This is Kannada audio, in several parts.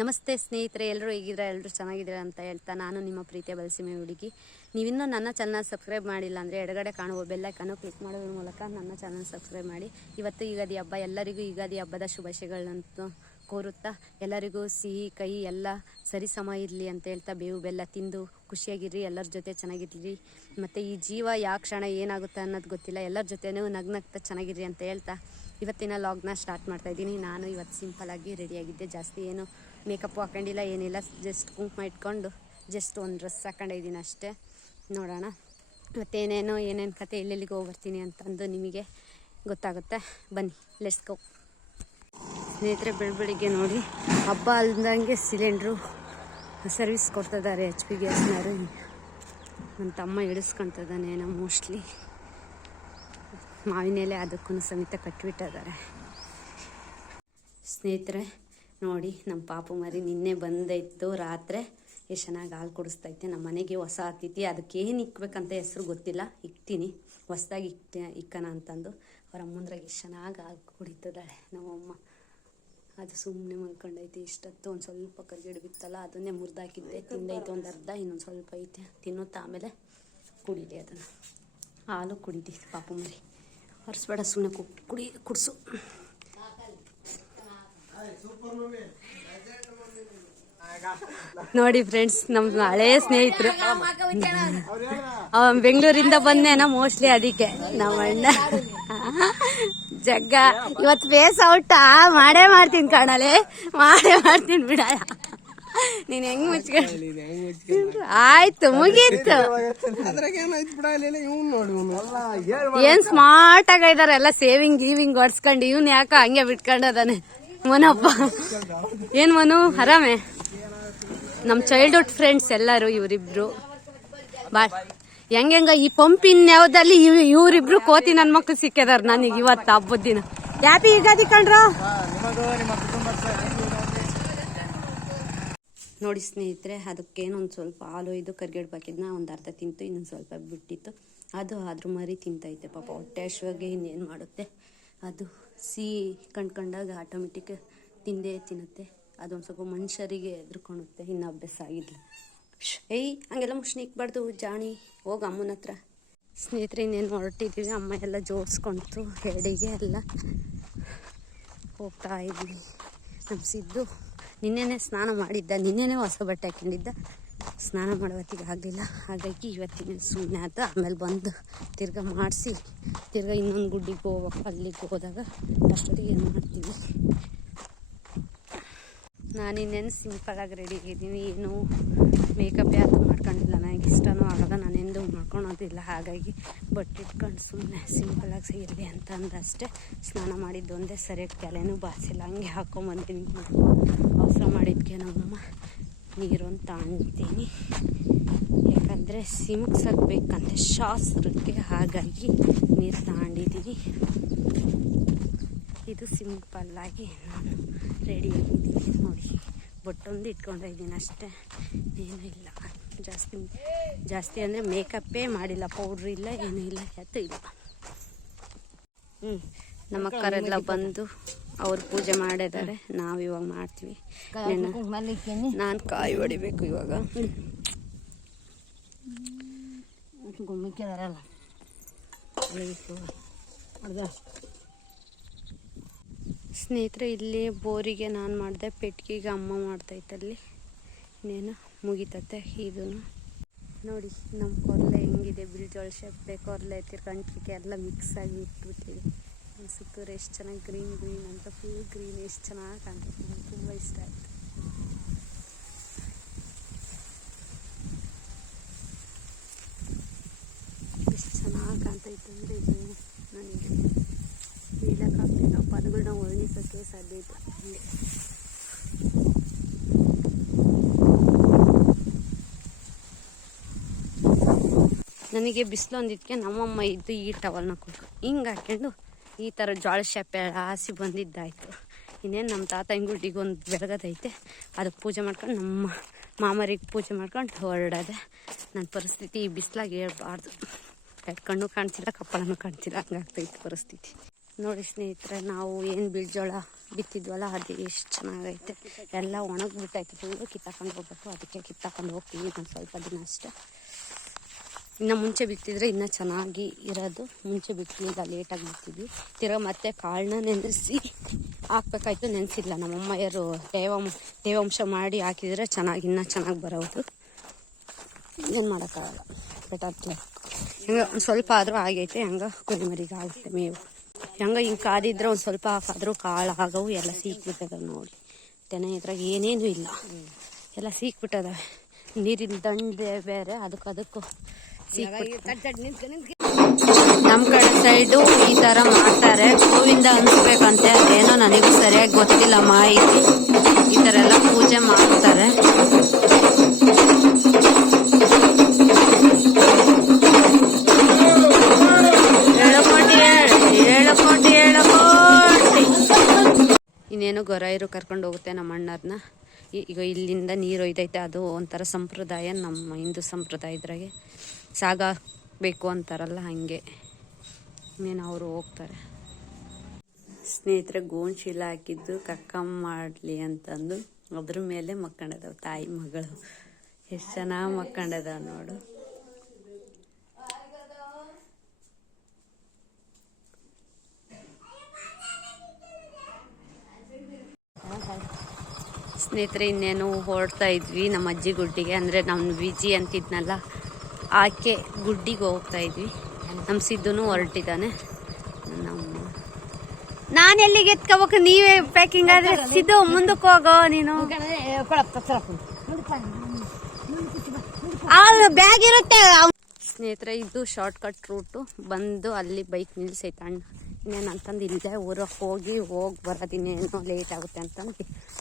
ನಮಸ್ತೆ ಸ್ನೇಹಿತರೆ, ಎಲ್ಲರೂ ಹೇಗಿದ್ರೆ ಎಲ್ಲರೂ ಚೆನ್ನಾಗಿದ್ದೀರಾ ಅಂತ ಹೇಳ್ತಾ ನಾನು ನಿಮ್ಮ ಪ್ರೀತಿಯ ಬಲಸೀಮೆ ಹುಡುಗಿ. ನೀವಿನ್ನೂ ನನ್ನ ಚಾನಲ್ ಸಬ್ಸ್ಕ್ರೈಬ್ ಮಾಡಿಲ್ಲ ಅಂದರೆ ಎಡಗಡೆ ಕಾಣುವ ಬೆಲ್ಲೈಕನ್ನು ಕ್ಲಿಕ್ ಮಾಡೋದ್ರ ಮೂಲಕ ನನ್ನ ಚಾನಲ್ ಸಬ್ಸ್ಕ್ರೈಬ್ ಮಾಡಿ. ಇವತ್ತು ಯುಗಾದಿ ಹಬ್ಬ, ಎಲ್ಲರಿಗೂ ಯುಗಾದಿ ಹಬ್ಬದ ಶುಭಾಶಯಗಳನ್ನಂತೂ ಕೋರುತ್ತಾ ಎಲ್ಲರಿಗೂ ಸಿಹಿ ಕಹಿ ಎಲ್ಲ ಸರಿಸಮ ಇರಲಿ ಅಂತ ಹೇಳ್ತಾ ಬೇವು ಬೆಲ್ಲ ತಿಂದು ಖುಷಿಯಾಗಿರ್ರಿ, ಎಲ್ಲರ ಜೊತೆ ಚೆನ್ನಾಗಿರ್ರಿ. ಮತ್ತು ಈ ಜೀವ ಯಾವ ಕ್ಷಣ ಏನಾಗುತ್ತೆ ಅನ್ನೋದು ಗೊತ್ತಿಲ್ಲ, ಎಲ್ಲರ ಜೊತೆನೂ ನಗ್ನಗ್ತಾ ಚೆನ್ನಾಗಿರ್ರಿ ಅಂತ ಹೇಳ್ತಾ ಇವತ್ತಿನ ಲಾಗ್ನ ಸ್ಟಾರ್ಟ್ ಮಾಡ್ತಾಯಿದ್ದೀನಿ. ನಾನು ಇವತ್ತು ಸಿಂಪಲಾಗಿ ರೆಡಿಯಾಗಿದ್ದೆ, ಜಾಸ್ತಿ ಏನು ಮೇಕಪ್ ಹಾಕೊಂಡಿಲ್ಲ, ಏನಿಲ್ಲ, ಜಸ್ಟ್ ಕುಂಕುಮ ಇಟ್ಕೊಂಡು ಜಸ್ಟ್ ಒಂದು ಡ್ರೆಸ್ ಹಾಕೊಂಡಿದ್ದೀನಿ ಅಷ್ಟೇ. ನೋಡೋಣ ಇವತ್ತೇನೇನೋ ಏನೇನು ಕತೆ ಎಲ್ಲೆಲ್ಲಿಗೆ ಹೋಗ್ಬರ್ತೀನಿ ಅಂತಂದು ನಿಮಗೆ ಗೊತ್ತಾಗುತ್ತೆ. ಬನ್ನಿ, ಲೆಟ್ಸ್ ಗೋ. ಸ್ನೇಹಿತರೆ, ಬೆಳಗ್ಗೆ ನೋಡಿ ಹಬ್ಬ ಅಲ್ದಂಗೆ ಸಿಲಿಂಡ್ರು ಸರ್ವಿಸ್ ಕೊಡ್ತಿದ್ದಾರೆ HP ಗ್ಯಾಸ್ನವರು. ನನ್ನ ತಮ್ಮ ಇಳಿಸ್ಕೊಳ್ತಿದ್ದಾನೇನೋ ಮೋಸ್ಟ್ಲಿ. ಮಾವಿನೆಲೆ ಅದಕ್ಕೂ ಸಮೇತ ಕಟ್ಟಿಬಿಟ್ಟಿದ್ದಾರೆ. ಸ್ನೇಹಿತರೆ ನೋಡಿ, ನಮ್ಮ ಪಾಪು ಮರಿ ನಿನ್ನೆ ಬಂದೈತು ರಾತ್ರಿ. ಎಷ್ಟು ಚೆನ್ನಾಗಿ ಹಾಲು ಕುಡಿಸ್ತೈತೆ. ನಮ್ಮ ಮನೆಗೆ ಹೊಸ ಅತಿಥಿ, ಅದಕ್ಕೇನು ಇಕ್ಬೇಕಂತ ಹೆಸರು ಗೊತ್ತಿಲ್ಲ, ಇಕ್ತೀನಿ ಹೊಸದಾಗಿ ಇಕ್ಕನ ಅಂತಂದು. ಅವ್ರ ಅಮ್ಮಂದ್ರಾಗ ಎಷ್ಟು ಚೆನ್ನಾಗಿ ಹಾಲು ಕುಡಿತಿದ್ದಾಳೆ ನಮ್ಮಮ್ಮ. ಅದು ಸುಮ್ಮನೆ ಮಲ್ಕೊಂಡೈತೆ ಇಷ್ಟೊತ್ತು. ಒಂದು ಸ್ವಲ್ಪ ಕರ್ಗಡೆ ಬಿತ್ತಲ್ಲ, ಅದನ್ನೇ ಮುರಿದಾಕಿದ್ದೆ, ತಿಂದೈತೆ ಒಂದು ಅರ್ಧ, ಇನ್ನೊಂದು ಸ್ವಲ್ಪ ಐತೆ ತಿನ್ನುತ್ತಾ ಆಮೇಲೆ ಕುಡಿಲಿ ಅದನ್ನು. ಹಾಲು ಕುಡಿದಿ ಪಾಪು ಮರಿ, ಹೊರಿಸ್ಬೇಡ ಸುಮ್ಮನೆ ಕುಡಿಸು. ನೋಡಿ ಫ್ರೆಂಡ್ಸ್, ನಮ್ಮ ಹಳೆಯ ಸ್ನೇಹಿತರು, ಬೆಂಗಳೂರಿಂದ ಬಂದೇನ ಮೋಸ್ಟ್ಲಿ, ಅದಕ್ಕೆ ನಮ್ಮ ಅಣ್ಣ ಜಗ್ಗ ಇವತ್ತು ಫೇಸ್ ಔಟ ಮಾಡೇ ಮಾಡ್ತೀನಿ ಕಾಣಲೆ, ಮಾಡೇ ಮಾಡ್ತೀನಿ ಬಿಡ. ನೀನ್ ಹೆಂಗ್ ಮುಚ್ಕೊಂಡು ಆಯ್ತು, ಮುಗೀತು. ಏನ್ ಸ್ಮಾರ್ಟ್ ಆಗಿದಾರೆ ಎಲ್ಲ, ಸೇವಿಂಗ್ ಗೀವಿಂಗ್ ಹೊಡ್ಸ್ಕೊಂಡು. ಇವನ್ ಯಾಕ ಹಂಗೆ ಬಿಟ್ಕೊಂಡದಾನೆ ಮನಪ್ಪ. ಏನ್ ಮನು, ಆರಾಮೆ? ನಮ್ ಚೈಲ್ಡ್ಹುಡ್ ಫ್ರೆಂಡ್ಸ್ ಎಲ್ಲರೂ ಇವರಿಬ್ರು. ಹೆಂಗ ಈ ಪಂಪಿನ ಯಾವ್ದಲ್ಲಿ ಇವರಿಬ್ರು ಕೋತಿ ನನ್ ಮಕ್ಳು ಸಿಕ್ಕಿದಾರ ನನಗೆ ಇವತ್ತು ಹಬ್ಬದ ದಿನ. ಹ್ಯಾಪಿ ಯುಗಾದಿ ಕಣ್ರ. ನೋಡಿ ಸ್ನೇಹಿತರೆ, ಅದಕ್ಕೇನೊಂದು ಸ್ವಲ್ಪ ಹಾಲು ಇದು ಕರ್ಗೆಡ್ಬಾಕಿದ್ನ ಒಂದು ಅರ್ಧ ತಿಂತು, ಇನ್ನೊಂದು ಸ್ವಲ್ಪ ಬಿಟ್ಟಿತ್ತು. ಅದು ಆದ್ರೂ ಮರಿ ತಿಂತೈತೆ ಪಾಪ, ಹೊಟ್ಟೆ ಹಶ್ವಾಗಿ ಇನ್ನೇನು ಮಾಡುತ್ತೆ. ಅದು ಸಿಹಿ ಕಂಡ್ಕೊಂಡಾಗ ಆಟೋಮೆಟಿಕ್ ತಿಂದೇ ತಿನ್ನುತ್ತೆ. ಅದೊಂದು ಸ್ವಲ್ಪ ಮನುಷ್ಯರಿಗೆ ಎದ್ರುಕೊಳುತ್ತೆ, ಇನ್ನು ಅಭ್ಯಾಸ ಆಗಿಲ್ಲ. ಏಯ್ ಹಂಗೆಲ್ಲ ಮುಷ್ಣಿ ಇಕ್ಬಾರ್ದು ಜಾಣಿ, ಹೋಗಿ ಅಮ್ಮನ ಹತ್ರ. ಸ್ನೇಹಿತರೆ, ಇನ್ನೇನು ಹೊರಟಿದ್ದೀವಿ. ಅಮ್ಮ ಎಲ್ಲ ಜೋಡಿಸ್ಕೊಂತು ಹೆಡಿಗೆ ಎಲ್ಲ ಹೋಗ್ತಾ ಇದ್ವಿ. ನಮ್ಮ ಸಿದ್ದು ನಿನ್ನೆನೇ ಸ್ನಾನ ಮಾಡಿದ್ದ, ನಿನ್ನೆನೇ ಹೊಸ ಬಟ್ಟೆ ಹಾಕೊಂಡಿದ್ದ. ಸ್ನಾನ ಮಾಡೋವತ್ತಿಗೆ ಆಗಲಿಲ್ಲ, ಹಾಗಾಗಿ ಇವತ್ತಿನ ಸುಮ್ಮನೆ ಆದ. ಆಮೇಲೆ ಬಂದು ತಿರ್ಗಾ ಮಾಡಿಸಿ ತಿರ್ಗಾ ಇನ್ನೊಂದು ಗುಡ್ಡಿಗೆ ಹೋಗ್ಬೇಕು. ಅಲ್ಲಿಗೆ ಹೋದಾಗ ಅಷ್ಟೊತ್ತಿಗೆ ಏನು ಮಾಡ್ತೀವಿ. ನಾನಿನ್ನೇನು ಸಿಂಪಲಾಗಿ ರೆಡಿ ಆಗಿದ್ದೀನಿ, ಏನು ಮೇಕಪ್ ಯಾವುದು ಮಾಡ್ಕೊಂಡಿಲ್ಲ. ನನಗೆ ಇಷ್ಟನೂ ಆಗಲ್ಲ, ನಾನೆಂದು ಮಾಡ್ಕೊಳೋದಿಲ್ಲ. ಹಾಗಾಗಿ ಬಟ್ಟೆ ಇಟ್ಕೊಂಡು ಸುಮ್ಮನೆ ಸಿಂಪಲಾಗಿ ಇರಲಿ ಅಂತ ಅಂದಷ್ಟೇ. ಸ್ನಾನ ಮಾಡಿದ್ದು ಒಂದೇ, ಸರಿಯಾಗಿ ತಲೆನೂ ಬಾಚಿಲ್ಲ, ಹಂಗೆ ಹಾಕ್ಕೊಂಬಂತೀನಿ. ಅವಸರ ಮಾಡಿದ್ಕೆ ನಮ್ಮಮ್ಮ ನೀರೊಂದು ತಗೊಂತೀನಿ, ಯಾಕಂದರೆ ಸಿಮ್ಕ್ಸಾಗಬೇಕಂತೆ ಶಾಸ್ತ್ರಕ್ಕೆ. ಹಾಗಾಗಿ ನೀರು ತಗೊಂಡಿದ್ದೀನಿ. ಇದು ಸಿಂಪಲ್ಲಾಗಿ ನಾನು ರೆಡಿಯಾಗಿದ್ದೀನಿ. ನೋಡಿ, ಬೊಟ್ಟೊಂದು ಇಟ್ಕೊಂಡಿದ್ದೀನಿ ಅಷ್ಟೇ, ಏನೂ ಇಲ್ಲ. ಜಾಸ್ತಿ ಅಂದರೆ ಮೇಕಪ್ಪೇ ಮಾಡಿಲ್ಲ, ಪೌಡ್ರ್ ಇಲ್ಲ, ಏನೂ ಇಲ್ಲ, ಯಾತೂ ಇಲ್ಲ. ನಮ್ಮ ಅಕ್ಕರೆಲ್ಲ ಬಂದು ಅವ್ರು ಪೂಜೆ ಮಾಡಿದ್ದಾರೆ, ನಾವು ಇವಾಗ ಮಾಡ್ತೀವಿ. ನಾನು ಕಾಯಿ ಹೊಡಿಬೇಕು ಇವಾಗ. ಸ್ನೇಹಿತರೆ, ಇಲ್ಲಿ ಬೋರಿಗೆ ನಾನು ಮಾಡಿದೆ, ಪೆಟ್ಟಿಗೆಗೆ ಅಮ್ಮ ಮಾಡ್ತೈತಲ್ಲಿ. ಇನ್ನೇನು ಮುಗಿತತೆ. ಇದೂ ನೋಡಿ ನಮ್ಮ ಕೊರಲೆ ಹೆಂಗಿದೆ, ಬಿಳ್ಜೋಳ ಶೆಪ್ಪೆ ಕೊರಲೆ ತಿರ್ಗಂಟಿಕೆ ಎಲ್ಲ ಮಿಕ್ಸ್ ಆಗಿ ಇಟ್ಬಿಟ್ಟಿದೆ. ಸುತ್ತೂರು ಎಷ್ಟು ಚೆನ್ನಾಗಿ ಗ್ರೀನ್ ಅಂತ, ಫುಲ್ ಗ್ರೀನ್ ಎಷ್ಟು ಚೆನ್ನಾಗಿ ಕಾಣ್ತೈತೆ. ನಂಗೆ ತುಂಬ ಇಷ್ಟ ಆಯಿತು. ಎಷ್ಟು ಚೆನ್ನಾಗಿ ಕಾಣ್ತೈತೆ ಅಂದರೆ ಇದು ನನಗೆ ಹೇಳೋಕ್ಕಾಗ್ತಿಲ್ಲ. ಪದಗಳನ್ನ ವರ್ಣಿಸೋಕ್ಕೆ ಸಾಧ್ಯ ಇದೆ. ಹಂಗೆ ನನಗೆ ಬಿಸಿಲು ಅಂದಿದ್ದಕ್ಕೆ ನಮ್ಮಮ್ಮ ಇದ್ದು ಈ ಟವಲ್ನ ಕೊಟ್ಟರು. ಹಿಂಗೆ ಹಾಕ್ಕೊಂಡು ಈ ಥರ ಜೋಳ ಶೆಪ್ಪೆ ಹಾಸಿ ಬಂದಿದ್ದಾಯಿತು. ಇನ್ನೇನು ನಮ್ಮ ತಾತ ಹಿಂಗುಟ್ಟಿಗೆ ಒಂದು ಬೆಳಗದೈತೆ, ಅದಕ್ಕೆ ಪೂಜೆ ಮಾಡ್ಕೊಂಡು ನಮ್ಮ ಮಾಮರಿಗೆ ಪೂಜೆ ಮಾಡ್ಕೊಂಡು ಹೊರಡೋದೆ. ನನ್ನ ಪರಿಸ್ಥಿತಿ ಈ ಬಿಸಿಲಾಗಿ ಹೇಳ್ಬಾರ್ದು. ಕಣ್ಣು ಕಾಣ್ತಿಲ್ಲ, ಕಪ್ಪಳನೂ ಕಾಣ್ತಿಲ್ಲ, ಹಂಗಾಗ್ತೈತೆ ಪರಿಸ್ಥಿತಿ. ನೋಡಿ ಸ್ನೇಹಿತರೆ, ನಾವು ಏನು ಬಿಳ್ಜೋಳ ಬಿತ್ತಿದ್ವಲ್ಲ ಅದು ಎಷ್ಟು ಚೆನ್ನಾಗೈತೆ. ಎಲ್ಲ ಒಣಗಿಬಿಟ್ಟೈತೆ, ಫುಲ್ಲು ಕಿತ್ತಾಕೊಂಡು ಹೋಗ್ಬೇಕು. ಅದಕ್ಕೆ ಕಿತ್ತಾಕೊಂಡು ಹೋಗ್ತೀವಿ ಇನ್ನೊಂದು ಸ್ವಲ್ಪ ದಿನ ಅಷ್ಟೇ. ಇನ್ನು ಮುಂಚೆ ಬಿತ್ತಿದ್ರೆ ಇನ್ನೂ ಚೆನ್ನಾಗಿ ಇರೋದು. ಮುಂಚೆ ಬಿತ್ತಲಿಲ್ಲ, ಲೇಟಾಗಿ ಬಿತ್ತಿದ್ವಿ. ತಿರ್ಗಾ ಮತ್ತೆ ಕಾಳನ್ನ ನೆನೆಸಿ ಹಾಕ್ಬೇಕಾಯ್ತು, ನೆನೆಸಿಲ್ಲ. ನಮ್ಮಮ್ಮಯ್ಯರು ತೇವಾಂಶ ಮಾಡಿ ಹಾಕಿದರೆ ಇನ್ನೂ ಚೆನ್ನಾಗಿ ಬರೋದು. ಏನು ಮಾಡೋಕ್ಕಾಗಲ್ಲ, ಬೆಟರ್. ಹೆಂಗೆ ಒಂದು ಸ್ವಲ್ಪ ಆದರೂ ಆಗೈತೆ, ಹೆಂಗೆ ಕುರಿಮರಿಗೆ ಆಗುತ್ತೆ ಮೇವು. ಹೆಂಗೆ ಹಿಂಗೆ ಕಾದಿದ್ರೆ ಒಂದು ಸ್ವಲ್ಪ ಹಾಕಾದ್ರೂ ಕಾಳು ಆಗವು, ಎಲ್ಲ ಸೀಕ್ಬಿಟ್ಟದವೆ ನೋಡಿ. ತೆನೆ ಇದ್ರಾಗ ಏನೇನು ಇಲ್ಲ, ಎಲ್ಲ ಸೀಕ್ಬಿಟ್ಟದವೆ. ನೀರಿನ ದಂಡೆ ಬೇರೆ, ಅದಕ್ಕೂ ನಮ್ಮ ಕಡೆ ಸೈಡು ಈ ಥರ ಮಾಡ್ತಾರೆ. ಗೋವಿಂದ ಅನ್ಸ್ಬೇಕಂತೆ, ಅದೇನೋ ನನಗೂ ಸರಿಯಾಗಿ ಗೊತ್ತಿಲ್ಲ ಮಾಹಿತಿ. ಈ ಥರ ಎಲ್ಲ ಪೂಜೆ ಮಾಡ್ತಾರೆ. ಇನ್ನೇನು ಗೊರಾಯರು ಕರ್ಕೊಂಡು ಹೋಗುತ್ತೆ ನಮ್ಮ ಅಣ್ಣರನ್ನ. ಈಗ ಇಲ್ಲಿಂದ ನೀರು ಒಯ್ದೈತೆ, ಅದು ಒಂಥರ ಸಂಪ್ರದಾಯ, ನಮ್ಮ ಹಿಂದೂ ಸಂಪ್ರದಾಯದ್ರಾಗೆ ಸಾಗಬೇಕು ಅಂತಾರಲ್ಲ, ಹಾಗೆ ಇನ್ನೇನು ಅವರು ಹೋಗ್ತಾರೆ. ಸ್ನೇಹಿತರೆ, ಗೋಣ್ ಚೀಲ ಹಾಕಿದ್ದು ಕಕ್ಕಮ್ಮ ಮಾಡಲಿ ಅಂತಂದು ಅದ್ರ ಮೇಲೆ ಮಕ್ಕಂಡದವು ತಾಯಿ ಮಗಳು. ಎಷ್ಟು ಚೆನ್ನಾಗಿ ಮಕ್ಕಂಡದವ ನೋಡು. ಸ್ನೇಹಿತರೆ, ಇನ್ನೇನು ಹೊರಡ್ತಾ ಇದ್ವಿ ನಮ್ಮ ಅಜ್ಜಿ ಗುಡ್ಡಿಗೆ. ಅಂದರೆ ನಮ್ಮ ವಿಜಿ ಅಂತಿದ್ನಲ್ಲ, ಆಕೆ ಗುಡ್ಡಿಗೆ ಹೋಗ್ತಾ ಇದ್ವಿ. ನಮ್ಮ ಸಿದ್ದುನು ಹೊರಟಿದ್ದಾನೆ. ನಾನು ಎಲ್ಲಿಗೆ ಎತ್ಕೋಬೇಕು, ನೀವೇ ಪ್ಯಾಕಿಂಗ್ ಆದರೆ. ಸಿದ್ದು ಮುಂದಕ್ಕೆ ಹೋಗೋ ನೀನು, ಬ್ಯಾಗ್ ಇರುತ್ತೆ. ಸ್ನೇಹಿತರೆ, ಇದು ಶಾರ್ಟ್ ಕಟ್ ರೂಟು. ಬಂದು ಅಲ್ಲಿ ಬೈಕ್ ನಿಲ್ಸೈತೆ ಅಣ್ಣ. ಇನ್ನೇನು ಅಂತಂದು ಇಲ್ಲದೆ ಊರಿಗೆ ಹೋಗಿ ಬರೋದು ಇನ್ನೇನೋ ಲೇಟ್ ಆಗುತ್ತೆ ಅಂತಂದು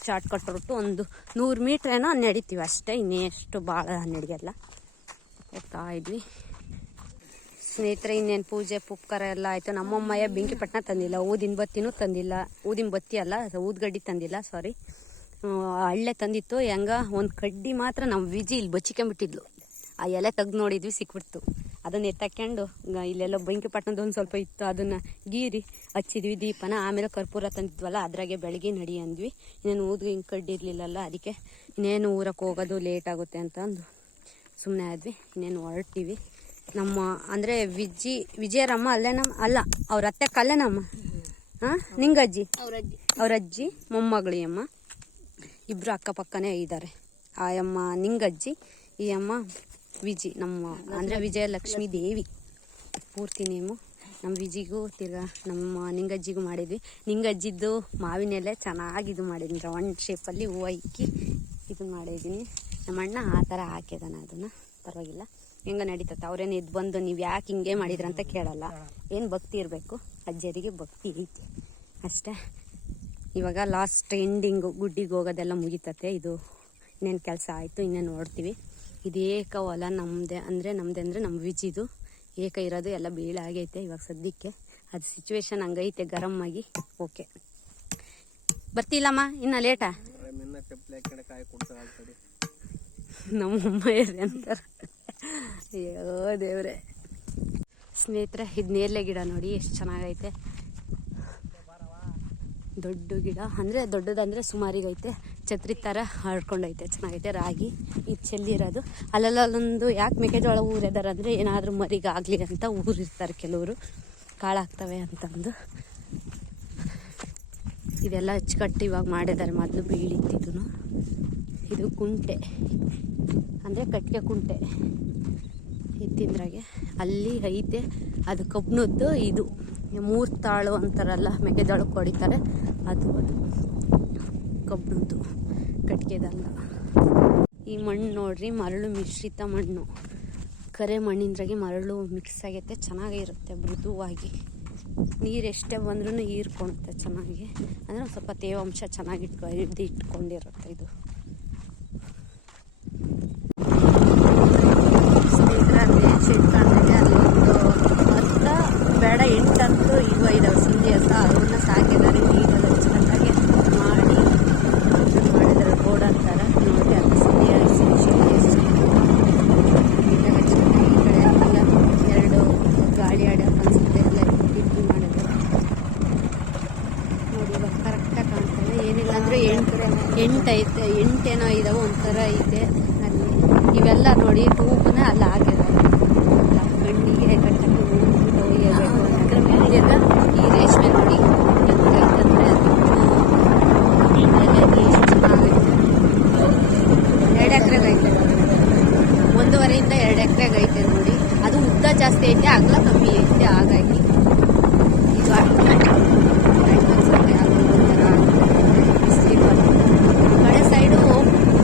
ಶಾರ್ಟ್ ಕಟ್ ರೂಟು. ಒಂದು 100 ಮೀಟ್ರ್ ಏನೋ ನಡಿತೀವಿ ಅಷ್ಟೇ, ಇನ್ನೆಷ್ಟು ಭಾಳ ನಡೆಯಲ್ಲ. ಹೋಗ್ತಾ ಇದ್ವಿ ಸ್ನೇಹಿತರೆ. ಇನ್ನೇನು ಪೂಜೆ ಪುಪ್ಕಾರ ಎಲ್ಲ ಆಯಿತು. ನಮ್ಮಮ್ಮಯ್ಯ ಬೆಂಕಿಪಟ್ಟಣ ತಂದಿಲ್ಲ, ಊದಿನ ಬತ್ತಿನೂ ತಂದಿಲ್ಲ. ಊದಿನ ಬತ್ತಿ ಅಲ್ಲ, ಊದ್ಗಡ್ಡಿ ತಂದಿಲ್ಲ, ಸಾರಿ, ಹಳ್ಳೆ ತಂದಿತ್ತು. ಹೆಂಗ ಒಂದು ಕಡ್ಡಿ ಮಾತ್ರ ನಮ್ಮ ವಿಜಿ ಇಲ್ಲಿ ಬಚ್ಚಿಕೊಂಬಿಟ್ಟಿದ್ಲು. ಆ ಎಲೆ ತೆಗ್ದು ನೋಡಿದ್ವಿ, ಸಿಕ್ಬಿಡ್ತು. ಅದನ್ನ ಎತ್ತಕೊಂಡು ಇಲ್ಲೆಲ್ಲ ಬೆಂಕಿಪಟ್ಟಣದ ಒಂದು ಸ್ವಲ್ಪ ಇತ್ತು, ಅದನ್ನು ಗೀರಿ ಹಚ್ಚಿದ್ವಿ ದೀಪನ. ಆಮೇಲೆ ಕರ್ಪೂರ ತಂದಿದ್ವಲ್ಲ, ಅದ್ರಾಗೆ ಬೆಳಗ್ಗೆ ನಡಿ ಅಂದ್ವಿ. ಇನ್ನೇನು ಹಿಂಗೆ ಕಡ್ಡಿ ಇರಲಿಲ್ಲಲ್ಲ, ಅದಕ್ಕೆ ಇನ್ನೇನು ಊರಕ್ಕೆ ಹೋಗೋದು ಲೇಟ್ ಆಗುತ್ತೆ ಅಂತ ಅಂದು ಸುಮ್ಮನೆ ಆದ್ವಿ. ಇನ್ನೇನು ಹೊರಡ್ತೀವಿ. ನಮ್ಮ ಅಂದರೆ ವಿಜಯರಮ್ಮ ಅಲ್ಲ, ಅವ್ರ ಅತ್ತೆ ಕಲ್ಲೇನಮ್ಮ. ಹಾಂ, ನಿಂಗಜ್ಜಿ, ಅವ್ರಜ್ಜಿ ಮೊಮ್ಮಗಳು ಅಮ್ಮ. ಇಬ್ಬರು ಅಕ್ಕಪಕ್ಕನೇ ಇದ್ದಾರೆ. ಆ ಅಮ್ಮ ನಿಂಗಜ್ಜಿ, ಈ ಅಮ್ಮ ವಿಜಿ. ನಮ್ಮ ಅಂದರೆ ವಿಜಯಲಕ್ಷ್ಮಿ ದೇವಿ ಪೂರ್ತಿ ನೇಮು. ನಮ್ಮ ವಿಜಿಗೂ ತಿರ್ಗಾ ನಮ್ಮ ನಿಂಗಜ್ಜಿಗೂ ಮಾಡಿದ್ವಿ. ನಿಂಗಜ್ಜಿದ್ದು ಮಾವಿನ ಎಲೆ ಚೆನ್ನಾಗಿದು ಮಾಡಿದ್ದೀನಿ, ರೌಂಡ್ ಶೇಪಲ್ಲಿ ಹೂವು ಇಕ್ಕಿ ಇದು ಮಾಡಿದ್ದೀನಿ. ನಮ್ಮ ಅಣ್ಣ ಆ ಥರ ಹಾಕಿದಾನೆ, ಅದನ್ನು ಪರವಾಗಿಲ್ಲ, ಹೆಂಗೆ ನಡೀತತ್ತೆ. ಅವ್ರೇನು ಇದು ಬಂದು ನೀವು ಯಾಕೆ ಹಿಂಗೆ ಮಾಡಿದ್ರಂತ ಕೇಳಲ್ಲ. ಏನು ಭಕ್ತಿ ಇರಬೇಕು, ಅಜ್ಜರಿಗೆ ಭಕ್ತಿ ಐತಿ ಅಷ್ಟೇ. ಇವಾಗ ಲಾಸ್ಟ್ ಎಂಡಿಂಗು, ಗುಡ್ಡಿಗೆ ಹೋಗೋದೆಲ್ಲ ಮುಗಿತತೆ. ಇದು ಇನ್ನೇನು ಕೆಲಸ ಆಯಿತು, ಇನ್ನೇನು ನೋಡ್ತೀವಿ. ಇದು ಏಕ ಹೊಲ ನಮ್ಮದೇ, ಅಂದರೆ ನಮ್ಮ ವಿಜಿದು ಏಕ ಇರೋದು. ಎಲ್ಲ ಬೀಳಾಗೈತೆ ಇವಾಗ ಸದ್ಯಕ್ಕೆ, ಅದು ಸಿಚುವೇಶನ್ ಹಂಗೈತೆ ಗರಮ್ ಆಗಿ. ಓಕೆ, ಬರ್ತಿಲ್ಲಮ್ಮ, ಇನ್ನು ಲೇಟಾ? ನಮ್ಮಮ್ಮ ಅಂತಾರೆ. ಅಯ್ಯೋ ದೇವ್ರೆ. ಸ್ನೇಹಿತರೆ, ಇದು ನೇರಳೆ ಗಿಡ ನೋಡಿ ಎಷ್ಟು ಚೆನ್ನಾಗೈತೆ. ದೊಡ್ಡ ಗಿಡ, ಅಂದರೆ ದೊಡ್ಡದಂದರೆ ಸುಮಾರಿಗೈತೆ. ಛತ್ರಿ ಥರ ಹರ್ಕೊಂಡೈತೆ, ಚೆನ್ನಾಗೈತೆ. ರಾಗಿ ಇದು ಚೆಲ್ಲಿರೋದು. ಅಲ್ಲಲ್ಲೊಂದು ಯಾಕೆ ಮೆಕ್ಕೆಜೋಳ ಊರಿದಾರೆ ಅಂದರೆ ಏನಾದರೂ ಮರಿಗಾಗಲಿ ಅಂತ ಊರಿರ್ತಾರೆ ಕೆಲವರು, ಕಾಳಾಗ್ತವೆ ಅಂತಂದು. ಇದೆಲ್ಲ ಅಚ್ಚುಕಟ್ಟು ಇವಾಗ ಮಾಡಿದ್ದಾರೆ, ಮೊದಲು ಬೀಳಿತ್ತಿದ್ದು. ಇದು ಕುಂಟೆ, ಅಂದರೆ ಕಟ್ಟಿಗೆ ಕುಂಟೆ ಇತ್ತಿಂದ್ರಾಗೆ ಅಲ್ಲಿ ಐತೆ. ಅದು ಕಬ್ಬಿಣದ್ದು. ಇದು 3 ತಾಳು ಅಂತಾರಲ್ಲ, ಮೆಕ್ಕೆಜೋಳಕ್ಕೆ ಹೊಡಿತಾರೆ, ಅದು ಕಬ್ಬಿಣದ್ದು, ಕಟ್ಟಿಗೆದಲ್ಲ. ಈ ಮಣ್ಣು ನೋಡ್ರಿ, ಮರಳು ಮಿಶ್ರಿತ ಮಣ್ಣು, ಕರೆ ಮಣ್ಣಿಂದ್ರಾಗೆ ಮರಳು ಮಿಕ್ಸ್ ಆಗೈತೆ. ಚೆನ್ನಾಗಿರುತ್ತೆ, ಮೃದುವಾಗಿ. ನೀರು ಎಷ್ಟೇ ಬಂದ್ರೂ ಹೀರ್ಕೊಳುತ್ತೆ ಚೆನ್ನಾಗಿ. ಅಂದರೆ ಒಂದು ಸ್ವಲ್ಪ ತೇವಾಂಶ ಚೆನ್ನಾಗಿ ಇಟ್ಕೊಂಡಿರುತ್ತೆ ಇದು. ಅಲ್ಲಿ ಒಂದು 10 ಬೇಡ 8 ಅಂತೂ ಇದಾವೆ ಸಿಂಧಿ ಹಸ. ಅವನ್ನ ಸಾಕಿದ್ದಾರೆ, ನೀರೆಲ್ಲ ಅಚ್ಚುಕಟ್ಟಾಗಿ ಮಾಡಿ ಮಾಡಿದ್ದಾರೆ. ರೋಡ್ ಅಂತಾರೆ ನೋಡಿ, ಅದು ಸಿಂಧಿ ಹಸಿ ನೀಟಾಗಿ ಅಚ್ಚುಕಟ್ಟಾಗಿ. ಈ ಕಡೆ ಎಲ್ಲ 2 ಗಾಳಿ ಆಡಿ ಅನ್ಸುತ್ತೆ, ಎಲ್ಲ ಇಟ್ಟು ಮಾಡಿದ್ದಾರೆ. ನೋಡಿ ಇವಾಗ ಕರೆಕ್ಟಾಗಿ ಕಾಣ್ತದೆ. ಏನಿಲ್ಲ ಅಂದರೆ 8 ಇದಾವೆ, ಒಂಥರ ಐತೆ ಅಲ್ಲಿ. ಇವೆಲ್ಲ ನೋಡಿ ಟೂಬ್ನ ಅಲ್ಲಿ ಹಾಕಿದ್ದಾರೆ, ಕಣ್ಣಿಗೆ ಕಟ್ಟಕ್ಕೆ ಒಯ್ಯಬೇಕು. ಅದ್ರ ಮೇಲೆ ಈ ರೇಷ್ಮೆ ನೋಡಿ ಹೆಂಗೈತಂದರೆ ಎಷ್ಟು ಚೆನ್ನಾಗೈತೆ. 2 ಎಕರೆಗೆ ಐತೆ, 1.5 2 ಎಕರೆಗೆ ಐತೆ ನೋಡಿ. ಅದು ಉದ್ದ ಜಾಸ್ತಿ ಐತೆ, ಅಗಲ ಕಮ್ಮಿ ಐತೆ. ಹಾಗಾಗಿ ಇದು ಕಡೆ ಸೈಡು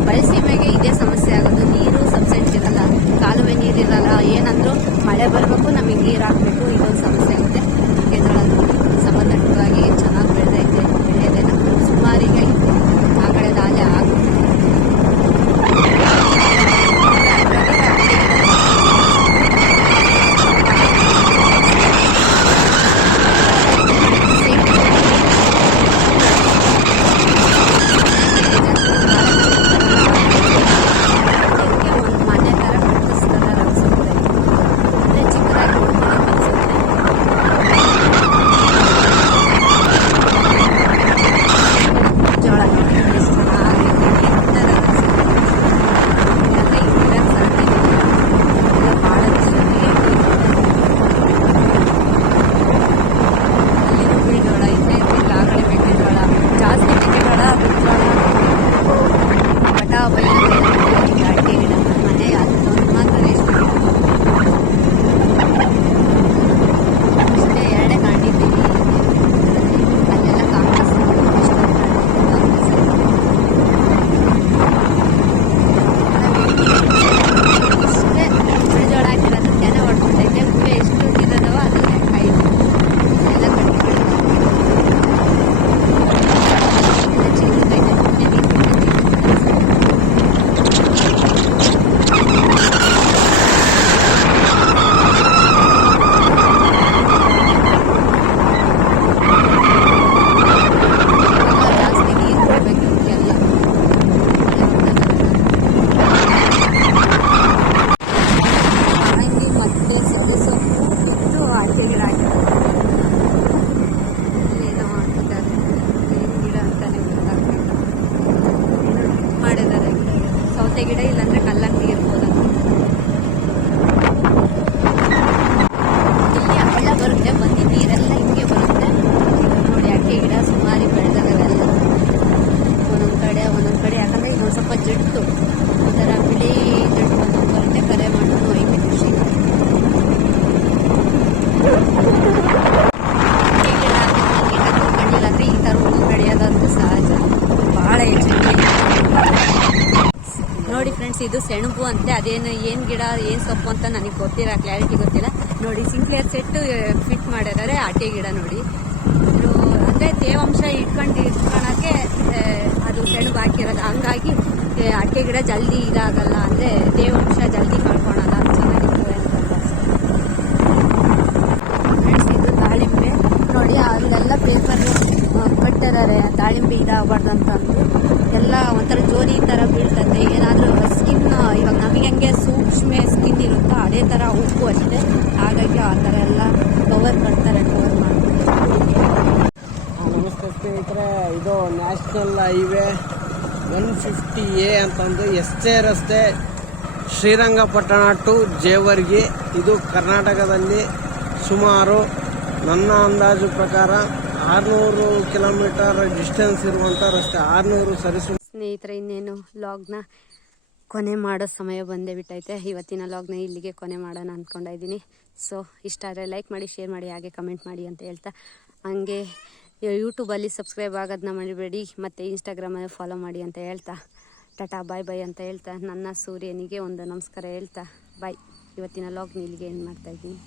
ಬಯಲುಸೀಮೆಗೆ ಇದೇ ಸಮಸ್ಯೆ ಆಗೋದು. ನೀರು ಸಬ್ಸಿಡಿ ಇರಲ್ಲ, ಕಾಲುವೆ ನೀರಿರಲ್ಲ. ಏನಂದ್ರೂ ಮಳೆ ಬರಬೇಕು, ನಮಗೆ ನೀರು ಹಾಕಬೇಕು, ಇದೊಂದು ಸಮಸ್ಯೆ ಆಗುತ್ತೆ. ಮೆಕ್ಕೆಜೋಳ ಸಮತಟ್ಟವಾಗಿ ಚೆನ್ನಾಗಿ ಬೆಳೆದೈತೆ, ಬೆಳೆಯೋದೇನ ಸುಮಾರಿಗೆ ಐತೆ. ಆ ಕಡೆ ದಾಲೆ ಆಗುತ್ತೆ. ಗಿಡ ಇಲ್ಲಾಂದ್ರೆ ಕಲ್ಲಂಗಡಿ ಇರ್ಬೋದು. ಇಲ್ಲಿ ಹಳ್ಳ ಬರುತ್ತೆ, ಬಂದು ನೀರೆಲ್ಲ ಹಿಂಗೆ ಬರುತ್ತೆ ನೋಡಿ. ಅಡಿಕೆ ಗಿಡ ಸುಮಾರು ಬೆಳೆದವೆಲ್ಲ ಒಂದೊಂದು ಕಡೆ ಯಾಕಂದ್ರೆ ಇನ್ನೊಂದು ಸ್ವಲ್ಪ ಜಡ್ಡು ಒಂಥರ ಬಿಳಿ ಜಡ್ಡು ಒಂದೊಂದು ಬರುತ್ತೆ. ಕರೆ ಮಾಡೋದು ಐತೆ ಖುಷಿ. ಕಂಡಿಲ್ಲ ಅಂದ್ರೆ ಈ ಥರ ಹೂವು ಬೆಳೆಯೋದಂತೂ ಸಹಜ, ಭಾಳ ಹೆಚ್ಚು ನೋಡಿ ಫ್ರೆಂಡ್ಸ್. ಇದು ಸೆಣಬು ಅಂತೆ, ಅದೇನು ಏನು ಗಿಡ ಏನು ಸೊಪ್ಪು ಅಂತ ನನಗೆ ಗೊತ್ತಿಲ್ಲ, ಕ್ಲಾರಿಟಿ ಗೊತ್ತಿಲ್ಲ ನೋಡಿ. ಸಿಂಕ್ಲೇರ್ ಸೆಟ್ಟು ಫಿಟ್ ಮಾಡಿದ್ದಾರೆ ಅಡಿಕೆ ಗಿಡ ನೋಡಿ. ಅಂದರೆ ತೇವಾಂಶ ಇಟ್ಕೊಳಕ್ಕೆ ಅದು ಸೆಣಬು ಹಾಕಿರೋದು, ಹಂಗಾಗಿ ಅಡಿಕೆ ಗಿಡ ಜಲ್ದಿ ಇದಾಗಲ್ಲ, ಅಂದರೆ ತೇವಾಂಶ ಜಲ್ದಿ ಕಳ್ಕೊಳಲ್ಲ, ಚೆನ್ನಾಗಿರ್ತದೆ ಅಂತ. ಫ್ರೆಂಡ್ಸ್ ಇದು ದಾಳಿಂಬೆ ನೋಡಿ, ಅಲ್ಲೆಲ್ಲ ಪೇಪರ್ ಕಟ್ಟಿದ್ದಾರೆ ದಾಳಿಂಬೆ ಇದಾಗಬಾರ್ದು ಅಂತಂದು. ಎಲ್ಲ ಒಂಥರ ಜೋರಿ ಥರ ಬೀಳ್ತದೆ. ಏನಾದರೂ ಸ್ಕಿನ್ ಇವಾಗ ನಮಗೆ ಹೆಂಗೆ ಸೂಕ್ಷ್ಮ ಸ್ಕಿನ್ ಇರುತ್ತೋ ಅದೇ ಥರ ಉಪ್ಪು ಅಷ್ಟೇ. ಹಾಗಾಗಿ ಆ ಥರ ಎಲ್ಲ ಕವರ್ ಮಾಡ್ತಾರೆ, ಕವರ್ ಮಾಡ್ತಾರೆ. ನಮಸ್ತೆ ಸ್ನೇಹಿತರೆ, ಇದು ನ್ಯಾಷನಲ್ ಹೈವೇ 150A ಅಂತಂದು ಎಸ್ಟೇ ರಸ್ತೆ, ಶ್ರೀರಂಗಪಟ್ಟಣ ಟು ಜೇವರ್ಗಿ. ಇದು ಕರ್ನಾಟಕದಲ್ಲಿ ಸುಮಾರು ನನ್ನ ಅಂದಾಜು ಪ್ರಕಾರ 600 ಕಿಲೋಮೀಟರ್ ಡಿಸ್ಟೆನ್ಸ್ ಇರುವಂಥ ರಸ್ತೆ. 600 ಸರಿಸು. ಸ್ನೇಹಿತರೆ, ಇನ್ನೇನು ಲಾಗ್ನ ಕೊನೆ ಮಾಡೋ ಸಮಯ ಬಂದೇ ಬಿಟ್ಟೈತೆ. ಇವತ್ತಿನ ಲಾಗ್ನ ಇಲ್ಲಿಗೆ ಕೊನೆ ಮಾಡೋಣ ಅಂದ್ಕೊಂಡಿದ್ದೀನಿ. ಸೊ ಇಷ್ಟ ಆದರೆ ಲೈಕ್ ಮಾಡಿ, ಶೇರ್ ಮಾಡಿ, ಹಾಗೆ ಕಮೆಂಟ್ ಮಾಡಿ ಅಂತ ಹೇಳ್ತಾ, ಹಂಗೆ ಯೂಟ್ಯೂಬಲ್ಲಿ ಸಬ್ಸ್ಕ್ರೈಬ್ ಆಗೋದನ್ನ ಮರಿಬೇಡಿ, ಮತ್ತು ಇನ್ಸ್ಟಾಗ್ರಾಮಲ್ಲಿ ಫಾಲೋ ಮಾಡಿ ಅಂತ ಹೇಳ್ತಾ, ಟಾಟಾ ಬಾಯ್ ಬಾಯ್ ಅಂತ ಹೇಳ್ತಾ, ನನ್ನ ಸೂರ್ಯನಿಗೆ ಒಂದು ನಮಸ್ಕಾರ ಹೇಳ್ತಾ ಬಾಯ್. ಇವತ್ತಿನ ಲಾಗ್ನ ಇಲ್ಲಿಗೆ ಏನು ಮಾಡ್ತಾಯಿದ್ದೀನಿ.